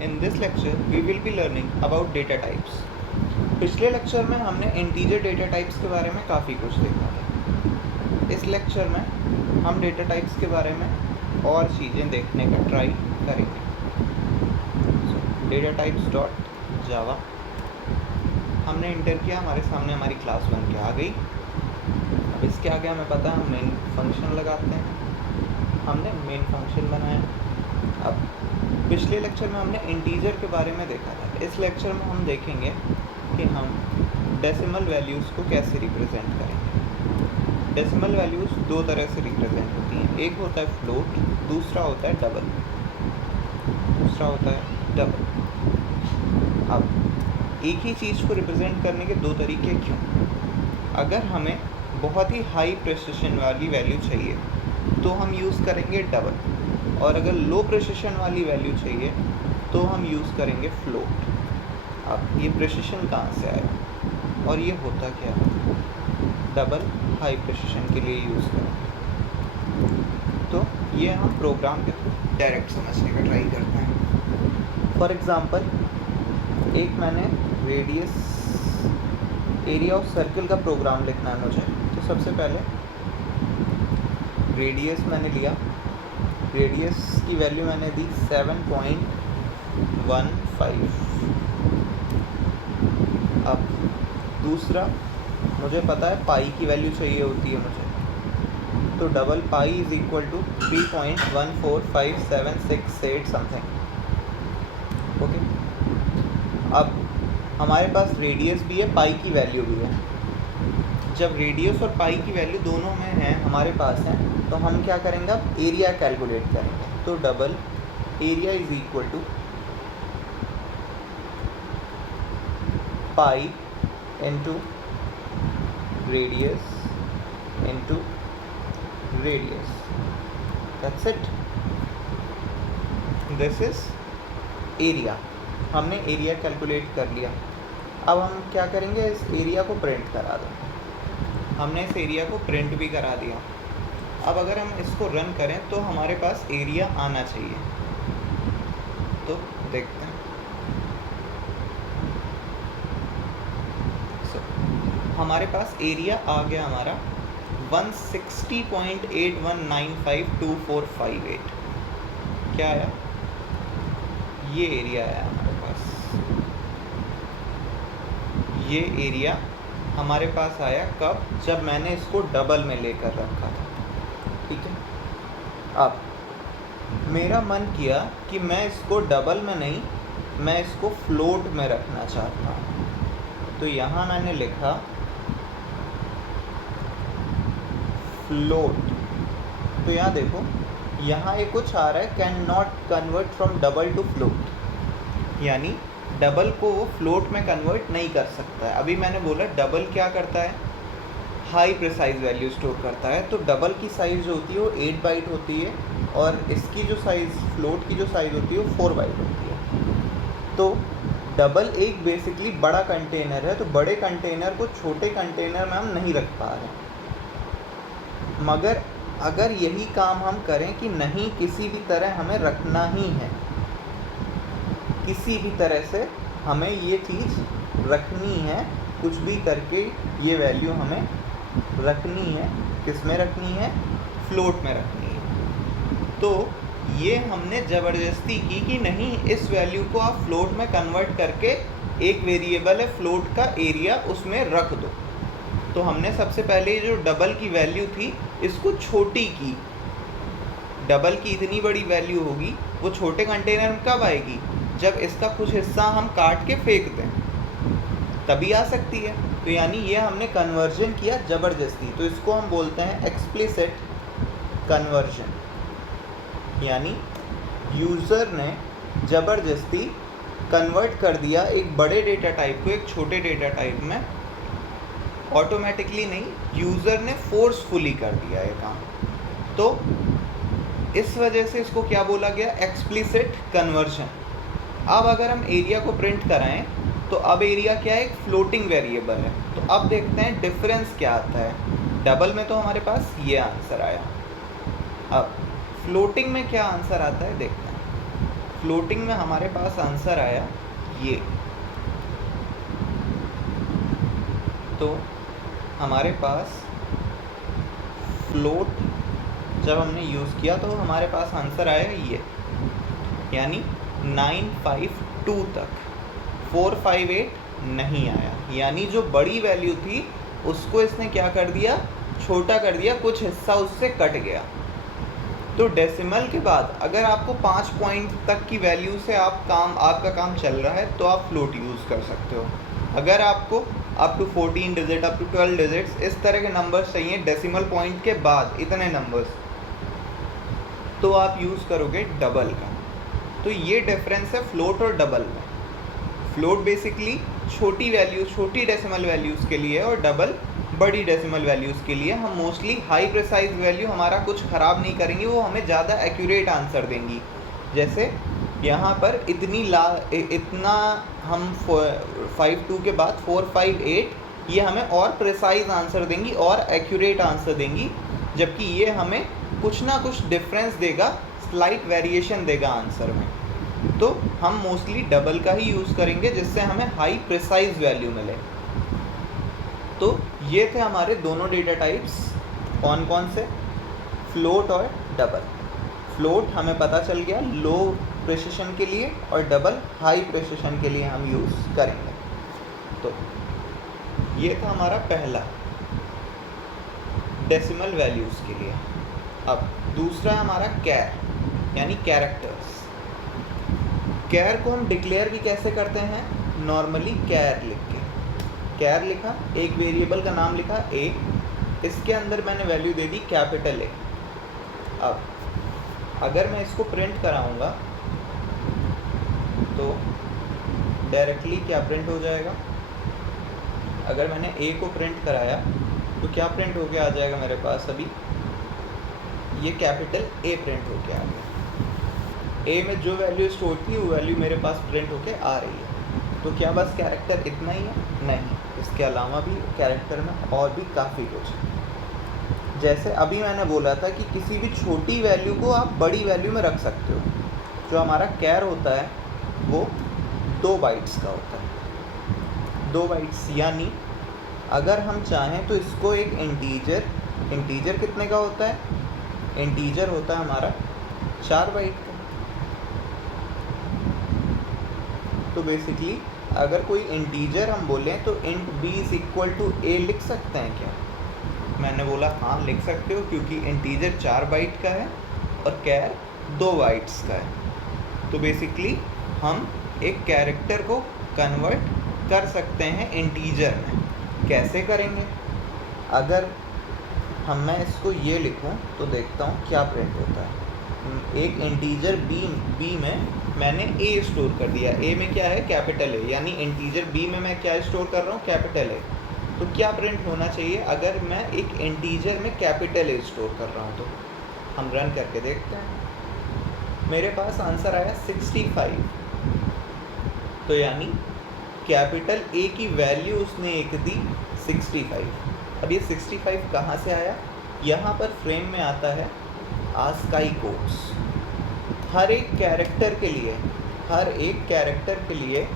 In this lecture, we will be learning about data types. पिछले lecture में हमने integer data types के बारे में काफ़ी कुछ देखा था। इस लेक्चर में हम डेटा टाइप्स के बारे में और चीज़ें देखने का ट्राई करेंगे। डेटा टाइप्स डॉट जावा हमने इंटर किया, हमारे सामने हमारी क्लास बन के आ गई। अब इसके आगे हमें पता है हम मेन फंक्शन लगाते हैं, हमने मेन फंक्शन बनाया। अब पिछले लेक्चर में हमने इंटीजर के बारे में देखा था। इस लेक्चर में हम देखेंगे कि हम डेसिमल वैल्यूज़ को कैसे रिप्रेजेंट करेंगे। डेसिमल वैल्यूज़ दो तरह से रिप्रेजेंट होती हैं, एक होता है फ्लोट, दूसरा होता है डबल। अब एक ही चीज़ को रिप्रेजेंट करने के दो तरीके क्यों? अगर हमें बहुत ही हाई प्रिसिशन वाली वैल्यू चाहिए तो हम यूज़ करेंगे डबल, और अगर लो प्रिसिशन वाली वैल्यू चाहिए तो हम यूज़ करेंगे फ्लोट। अब ये प्रिसिशन कहाँ से आया और ये होता क्या है? डबल हाई प्रिसिशन के लिए यूज़ करेंगे, तो ये हम प्रोग्राम के थ्रू डायरेक्ट समझने का ट्राई करते हैं। फॉर एग्ज़ाम्पल, एक मैंने एरिया ऑफ सर्कल का प्रोग्राम लिखना है मुझे, तो सबसे पहले रेडियस मैंने लिया, रेडियस की वैल्यू मैंने दी 7.15। अब दूसरा, मुझे पता है पाई की वैल्यू चाहिए होती है मुझे, तो double pi is equal to 3.145768 something. Okay, अब हमारे पास रेडियस भी है, पाई की वैल्यू भी है। जब रेडियस और पाई की वैल्यू दोनों में है हमारे पास है, तो हम क्या करेंगे, अब एरिया कैलकुलेट करेंगे। तो double area is equal to pi into radius into radius. That's it, this is area. हमने एरिया कैलकुलेट कर लिया। अब हम क्या करेंगे, इस एरिया को प्रिंट करा देंगे। हमने इस एरिया को प्रिंट भी करा दिया। अब अगर हम इसको रन करें तो हमारे पास एरिया आना चाहिए, तो देखते हैं। हमारे पास एरिया आ गया हमारा 160.81952458। क्या आया? ये एरिया आया हमारे पास। ये एरिया हमारे पास आया कब? जब मैंने इसको डबल में लेकर रखा था। ठीक है, अब मेरा मन किया कि मैं इसको डबल में नहीं, मैं इसको फ्लोट में रखना चाहता हूँ, तो यहाँ मैंने लिखा फ्लोट। तो यहाँ देखो, यहाँ ये कुछ आ रहा है, can not convert from double two float, यानी डबल को वो फ्लोट में कन्वर्ट नहीं कर सकता है। अभी मैंने बोला डबल क्या करता है, हाई प्रिसाइज वैल्यू स्टोर करता है। तो डबल की साइज़ जो होती है वो 8 बाइट होती है, और इसकी जो साइज़, फ्लोट की जो साइज़ होती है वो 4 बाइट होती है। तो डबल एक बेसिकली बड़ा कंटेनर है, तो बड़े कंटेनर को छोटे कंटेनर में हम नहीं रख पा रहे। मगर अगर यही काम हम करें कि नहीं, किसी भी तरह हमें रखना ही है, किसी भी तरह से हमें ये चीज़ रखनी है, कुछ भी करके ये वैल्यू हमें रखनी है, किस में रखनी है? फ्लोट में रखनी है। तो ये हमने ज़बरदस्ती की कि नहीं, इस वैल्यू को आप फ्लोट में कन्वर्ट करके, एक वेरिएबल है फ्लोट का एरिया, उसमें रख दो। तो हमने सबसे पहले जो डबल की वैल्यू थी इसको छोटी की। डबल की इतनी बड़ी वैल्यू होगी, वो छोटे कंटेनर में कब आएगी? जब इसका कुछ हिस्सा हम काट के फेंक दें, तभी आ सकती है। तो यानी ये हमने कन्वर्जन किया ज़बरदस्ती, तो इसको हम बोलते हैं एक्सप्लिसिट कन्वर्जन। यानी यूज़र ने ज़बरदस्ती कन्वर्ट कर दिया एक बड़े डेटा टाइप को एक छोटे डेटा टाइप में, ऑटोमेटिकली नहीं, यूज़र ने फोर्सफुली कर दिया ये काम। तो इस वजह से इसको क्या बोला गया? Explicit conversion. अब अगर हम एरिया को प्रिंट कराएं, तो अब एरिया क्या है? एक फ्लोटिंग वेरिएबल है। तो अब देखते हैं डिफरेंस क्या आता है। डबल में तो हमारे पास ये आंसर आया, अब फ्लोटिंग में क्या आंसर आता है देखते हैं। फ्लोटिंग में हमारे पास आंसर आया ये। तो हमारे पास फ्लोट जब हमने यूज़ किया तो हमारे पास आंसर आया ये, यानी 952 तक। 458 नहीं आया, यानी जो बड़ी वैल्यू थी उसको इसने क्या कर दिया, छोटा कर दिया, कुछ हिस्सा उससे कट गया। तो डेसिमल के बाद अगर आपको 5 पॉइंट तक की वैल्यू से आपका काम चल रहा है तो आप फ्लोट यूज़ कर सकते हो। अगर आपको up to 14 digit, up to 12 digits इस तरह के नंबर्स चाहिए डेसिमल पॉइंट के बाद, इतने नंबर्स, तो आप यूज़ करोगे डबल का। तो ये डिफरेंस है फ्लोट और डबल में। फ्लोट बेसिकली छोटी वैल्यू, छोटी डेसिमल वैल्यूज़ के लिए, और डबल बड़ी डेसिमल वैल्यूज़ के लिए। हम मोस्टली हाई प्रिसाइज वैल्यू हमारा कुछ ख़राब नहीं करेंगी, वो हमें ज़्यादा एक्यूरेट आंसर देंगी। जैसे यहाँ पर इतना हम 52 के बाद 458, ये हमें और प्रिसाइज आंसर देंगी और एक्यूरेट आंसर देंगी, जबकि ये हमें कुछ ना कुछ डिफरेंस देगा, स्लाइट वेरिएशन देगा आंसर में। तो हम मोस्टली डबल का ही यूज़ करेंगे जिससे हमें हाई प्रिसाइज वैल्यू मिले। तो ये थे हमारे दोनों डेटा टाइप्स, कौन कौन से, फ्लोट और डबल। फ्लोट हमें पता चल गया लो प्रिसिशन के लिए, और डबल हाई प्रिसिशन के लिए हम यूज़ करेंगे। तो ये था हमारा पहला डेसिमल वैल्यूज़ के लिए। अब दूसरा है हमारा कैर, यानी कैरेक्टर्स। कैर को हम डिक्लेयर भी कैसे करते हैं, नॉर्मली कैर लिख के, कैर लिखा, एक वेरिएबल का नाम लिखा ए, इसके अंदर मैंने value they the capital A. अब अगर मैं इसको प्रिंट कराऊंगा तो डायरेक्टली क्या प्रिंट हो जाएगा, अगर मैंने ए को प्रिंट कराया तो क्या प्रिंट होके आ जाएगा मेरे पास, अभी ये कैपिटल ए प्रिंट होके आ गया। ए में जो वैल्यू स्टोर थी वो वैल्यू मेरे पास प्रिंट होके आ रही है। तो क्या बस कैरेक्टर इतना ही है, नहीं, इसके अलावा भी कैरेक्टर में और भी काफ़ी कुछ है। जैसे अभी मैंने बोला था कि किसी भी छोटी वैल्यू को आप बड़ी वैल्यू में रख सकते हो। जो हमारा कैर होता है वो 2 बाइट्स का होता है, 2 बाइट्स, यानी अगर हम चाहें तो इसको एक इंटीजर कितने का होता है, इंटीजर होता है हमारा 4 बाइट का। तो बेसिकली अगर कोई इंटीजर हम बोलें तो int b is equal to a लिख सकते हैं क्या, मैंने बोला हाँ लिख सकते हो, क्योंकि इंटीजर 4 बाइट का है और कैर 2 बाइट्स का है। तो बेसिकली हम एक कैरेक्टर को कन्वर्ट कर सकते हैं इंटीजर में। कैसे करेंगे, अगर मैं इसको ये लिखूं तो देखता हूँ क्या प्रिंट होता है। एक इंटीजर b में मैंने a स्टोर कर दिया, a में क्या है, कैपिटल A, यानी इंटीजर b में मैं क्या स्टोर कर रहा हूँ, कैपिटल A। तो क्या प्रिंट होना चाहिए अगर मैं एक इंटीजर में कैपिटल A स्टोर कर रहा हूँ, तो हम रन करके देखते हैं। मेरे पास आंसर आया 65। तो यानी कैपिटल A की वैल्यू उसने एक दी 65। अब ये 65 कहाँ से आया, यहाँ पर फ्रेम में आता है आस्काई कोड्स। हर एक कैरेक्टर के लिए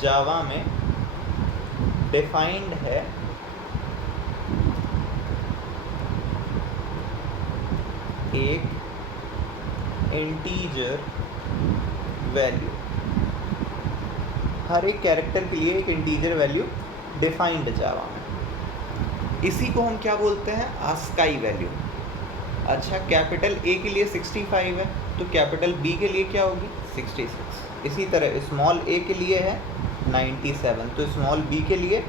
जावा में डिफाइंड है एक इंटीजर वैल्यू। हर एक कैरेक्टर के लिए एक इंटीजर वैल्यू डिफाइंड जावा में, इसी को हम क्या बोलते हैं, आस्काई वैल्यू। अच्छा, कैपिटल A के लिए 65 है तो कैपिटल B के लिए क्या होगी, 66। इसी तरह स्मॉल a के लिए है 97 तो स्मॉल b के लिए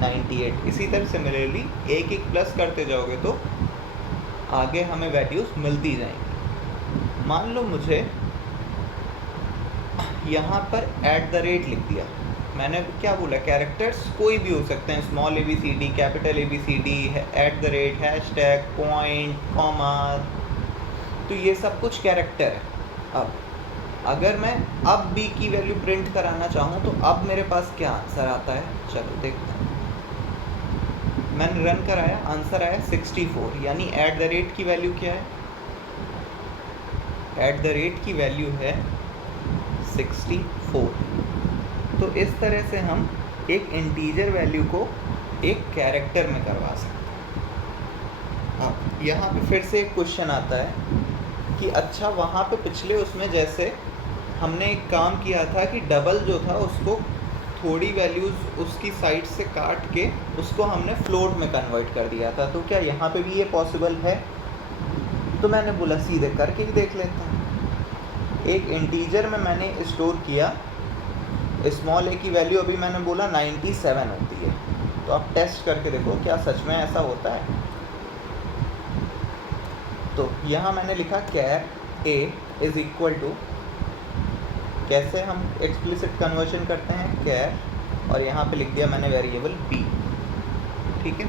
98। इसी तरह सिमिलरली एक प्लस करते जाओगे तो आगे हमें वैल्यूज़ मिलती जाएंगी। मान लो मुझे यहाँ पर @ लिख दिया, मैंने क्या बोला, कैरेक्टर्स कोई भी हो सकते हैं, small ABCD, capital ABCD, @ hashtag, point, comma, तो ये सब कुछ कैरेक्टर है। अब अगर मैं अब b की वैल्यू प्रिंट कराना चाहूँ तो अब मेरे पास क्या आंसर आता है, चलो देखते हैं। मैंने रन कराया, आंसर आया 64, यानी @ की वैल्यू क्या है, @ की वैल्यू है 64। तो इस तरह से हम एक इंटीजर वैल्यू को एक कैरेक्टर में करवा सकते हैं। अब यहाँ पे फिर से एक क्वेश्चन आता है कि अच्छा वहाँ पे पिछले उसमें जैसे हमने एक काम किया था कि डबल जो था उसको थोड़ी वैल्यूज़ उसकी साइड से काट के उसको हमने फ्लोट में कन्वर्ट कर दिया था, तो क्या यहाँ पे भी ये पॉसिबल है? तो मैंने बोला सीधे करके ही देख लेते हैं। एक इंटीजर में मैंने स्टोर किया स्मॉल ए की वैल्यू, अभी मैंने बोला 97 होती है, तो आप टेस्ट करके देखो क्या सच में ऐसा होता है। तो यहाँ मैंने लिखा कैर ए इज़ इक्वल टू, कैसे हम एक्सप्लिसिट कन्वर्जन करते हैं, कैर और यहाँ पे लिख दिया मैंने वेरिएबल बी, ठीक है।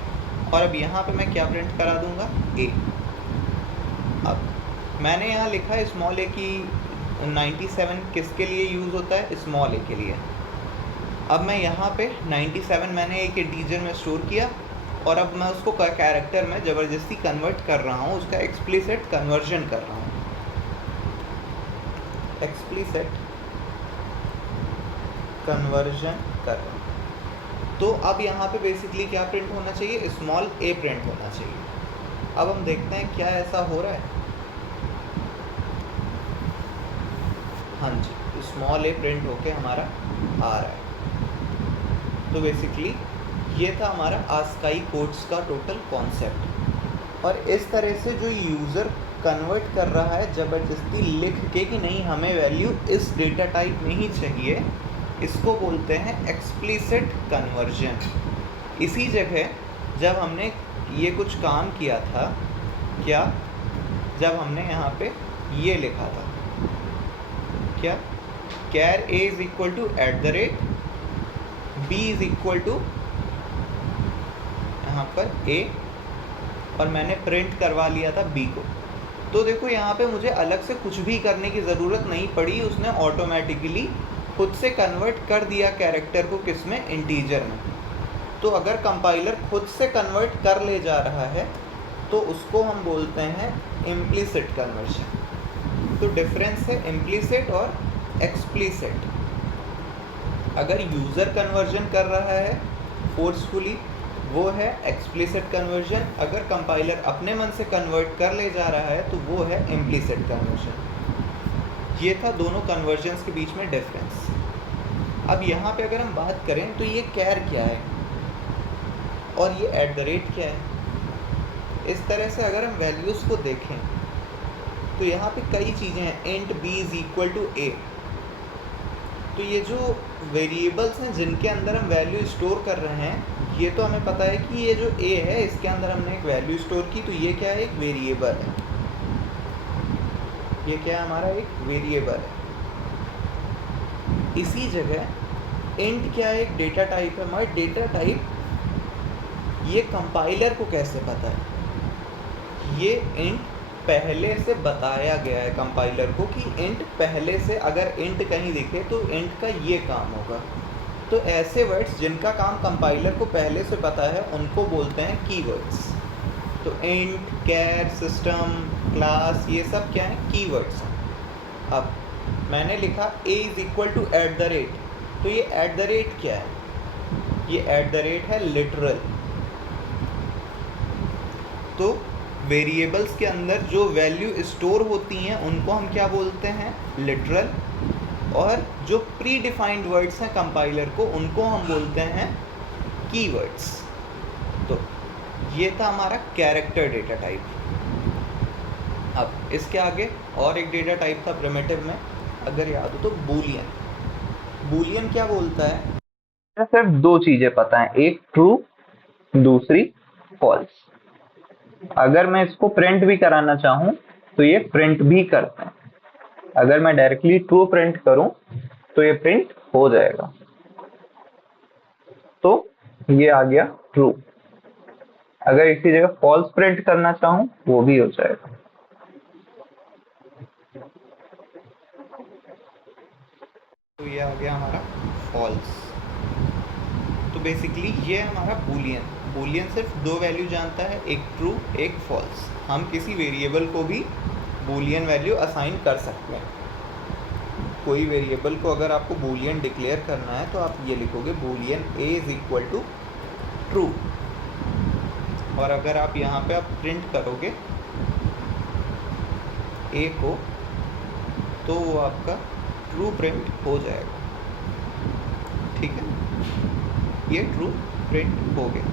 और अब यहाँ पे मैं क्या प्रिंट करा दूँगा, ए। अब मैंने यहाँ लिखा है स्मॉल ए की 97 किसके लिए यूज़ होता है, स्मॉल ए के लिए। अब मैं यहाँ पे 97 मैंने एक इंटीजर में स्टोर किया और अब मैं उसको कैरेक्टर में ज़बरदस्ती कन्वर्ट कर रहा हूँ, उसका एक्सप्लिसिट कन्वर्जन कर रहा हूँ, एक्सप्लिसिट कन्वर्जन कर रहा हूँ। तो अब यहाँ पे बेसिकली क्या प्रिंट होना चाहिए, स्मॉल ए प्रिंट होना चाहिए। अब हम देखते हैं क्या ऐसा हो रहा है। हाँ जी, स्मॉल ए प्रिंट होके हमारा आ रहा है। तो बेसिकली ये था हमारा आस्काई कोड्स का टोटल कॉन्सेप्ट। और इस तरह से जो यूज़र कन्वर्ट कर रहा है ज़बरदस्ती लिख के कि नहीं हमें वैल्यू इस डेटा टाइप में ही चाहिए, इसको बोलते हैं एक्सप्लिसिट कन्वर्जन। इसी जगह जब हमने ये कुछ काम किया था, क्या, जब हमने यहाँ पे ये लिखा था क्या, कैर A is equal to @ B is equal to यहाँ पर ए, और मैंने प्रिंट करवा लिया था बी को। तो देखो यहाँ पे मुझे अलग से कुछ भी करने की ज़रूरत नहीं पड़ी, उसने ऑटोमेटिकली खुद से कन्वर्ट कर दिया कैरेक्टर को, किस में, इंटीजर में। तो अगर कंपाइलर खुद से कन्वर्ट कर ले जा रहा है तो उसको हम बोलते हैं इम्प्लिसिट कन्वर्जन। तो डिफरेंस है इम्प्लिसिट और एक्सप्लिसिट। अगर यूज़र कन्वर्जन कर रहा है फोर्सफुली वो है एक्सप्लिसिट कन्वर्जन, अगर कंपाइलर अपने मन से कन्वर्ट कर ले जा रहा है तो वो है इम्प्लिसिट कन्वर्जन। ये था दोनों कन्वर्जन्स के बीच में डिफरेंस। अब यहाँ पे अगर हम बात करें तो ये कैर क्या है और ये @ क्या है। इस तरह से अगर हम वैल्यूज़ को देखें तो यहाँ पे कई चीज़ें हैं, इंट B is equal to A. तो ये जो वेरिएबल्स हैं जिनके अंदर हम वैल्यू स्टोर कर रहे हैं, ये तो हमें पता है कि ये जो ए है इसके अंदर हमने एक वैल्यू स्टोर की, तो ये क्या है, एक वेरिएबल है। ये क्या है, हमारा एक वेरिएबल है। इसी जगह इंट क्या है, एक डेटा टाइप है। हमारा डेटा टाइप ये कंपाइलर को कैसे पता है, ये इंट पहले से बताया गया है कंपाइलर को कि इंट पहले से, अगर इंट कहीं दिखे तो इंट का ये काम होगा। तो ऐसे वर्ड्स जिनका काम कंपाइलर को पहले से पता है उनको बोलते हैं कीवर्ड्स। तो इंट, कैर, सिस्टम, क्लास, ये सब क्या है, कीवर्ड्स हैं। अब मैंने लिखा a इज़ इक्वल टू @ तो ये @ क्या है, ये @ है लिटरल। तो वेरिएबल्स के अंदर जो वैल्यू स्टोर होती हैं उनको हम क्या बोलते हैं, लिटरल। और जो प्री डिफाइंड वर्ड्स हैं कंपाइलर को, उनको हम बोलते हैं कीवर्ड्स। तो ये था हमारा कैरेक्टर डेटा टाइप। अब इसके आगे और एक डेटा टाइप था प्रिमिटिव में, अगर याद हो तो बूलियन। बूलियन क्या बोलता है, सिर्फ दो चीज़ें पता है, एक ट्रू, दूसरी फॉल्स। अगर मैं इसको प्रिंट भी कराना चाहूँ तो ये प्रिंट भी करते हैं। अगर मैं डायरेक्टली ट्रू प्रिंट करूँ तो ये प्रिंट हो जाएगा, तो ये आ गया ट्रू। अगर इसी जगह फॉल्स प्रिंट करना चाहूँ वो भी हो जाएगा। तो ये आ गया हमारा फॉल्स। तो बेसिकली ये हमारा बूलियन। बूलियन सिर्फ दो वैल्यू जानता है, एक ट्रू एक फॉल्स। हम किसी वेरिएबल को भी बूलियन वैल्यू असाइन कर सकते हैं। कोई वेरिएबल को अगर आपको बूलियन डिक्लेयर करना है तो आप ये लिखोगे boolean a is equal to true, और अगर आप यहाँ पे आप प्रिंट करोगे a को तो वो आपका ट्रू प्रिंट हो जाएगा। ठीक है, ये ट्रू प्रिंट हो गया।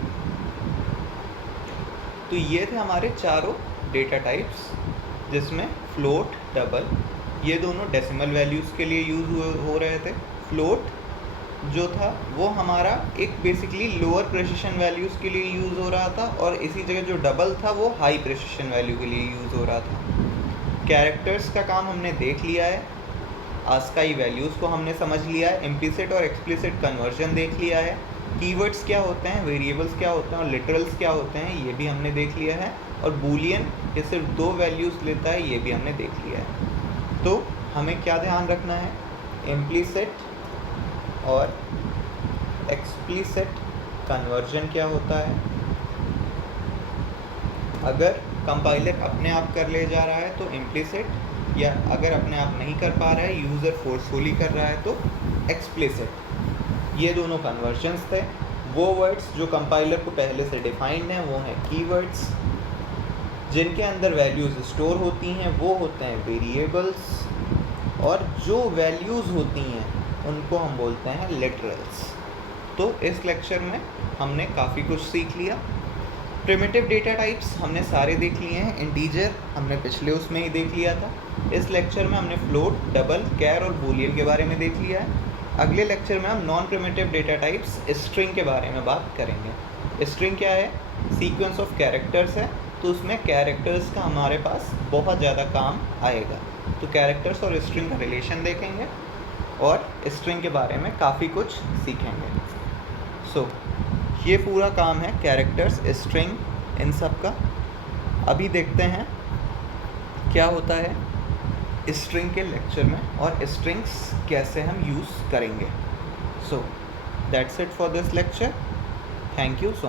तो ये थे हमारे चारों डेटा टाइप्स, जिसमें फ्लोट, डबल, ये दोनों डेसिमल वैल्यूज़ के लिए यूज़ हो रहे थे। फ्लोट जो था वो हमारा एक बेसिकली लोअर प्रेसिशन वैल्यूज़ के लिए यूज़ हो रहा था, और इसी जगह जो डबल था वो हाई प्रेसिशन वैल्यू के लिए यूज़ हो रहा था। कैरेक्टर्स का काम हमने देख लिया है, आस्काई वैल्यूज़ को हमने समझ लिया है, इम्प्लिसिट और एक्सप्लिसिट कन्वर्जन देख लिया है, कीवर्ड्स क्या होते हैं, वेरिएबल्स क्या होते हैं और लिटरल्स क्या होते हैं ये भी हमने देख लिया है, और बूलियन ये सिर्फ 2 वैल्यूज़ लेता है ये भी हमने देख लिया है। तो हमें क्या ध्यान रखना है, इम्प्लिसिट और एक्सप्लिसिट कन्वर्जन क्या होता है। अगर कंपाइलर अपने आप कर ले जा रहा है तो इम्प्लिसिट, या अगर अपने आप नहीं कर पा रहा है, यूज़र फोर्सफुली कर रहा है, तो एक्सप्लिसिट। ये दोनों कन्वर्जन्स थे। वो वर्ड्स जो कंपाइलर को पहले से डिफाइंड हैं वो हैं कीवर्ड्स, जिनके अंदर वैल्यूज़ स्टोर होती हैं वो होते हैं वेरिएबल्स, और जो वैल्यूज़ होती हैं उनको हम बोलते हैं लिटरल्स। तो इस लेक्चर में हमने काफ़ी कुछ सीख लिया। प्रिमिटिव डेटा टाइप्स हमने सारे देख लिए हैं, इंटीजर हमने पिछले उसमें ही देख लिया था। इस लेक्चर में हमने फ्लोट, डबल, कैर और बूलियन के बारे में देख लिया है। अगले लेक्चर में हम non primitive data types string के बारे में बात करेंगे। स्ट्रिंग क्या है, सीक्वेंस ऑफ कैरेक्टर्स है, तो उसमें कैरेक्टर्स का हमारे पास बहुत ज़्यादा काम आएगा। तो कैरेक्टर्स और स्ट्रिंग का रिलेशन देखेंगे और स्ट्रिंग के बारे में काफ़ी कुछ सीखेंगे। सो ये पूरा काम है कैरेक्टर्स, स्ट्रिंग, इन सब का। अभी देखते हैं क्या होता है स्ट्रिंग के लेक्चर में और स्ट्रिंग्स कैसे हम यूज़ करेंगे। So that's it for this lecture. Thank you so much.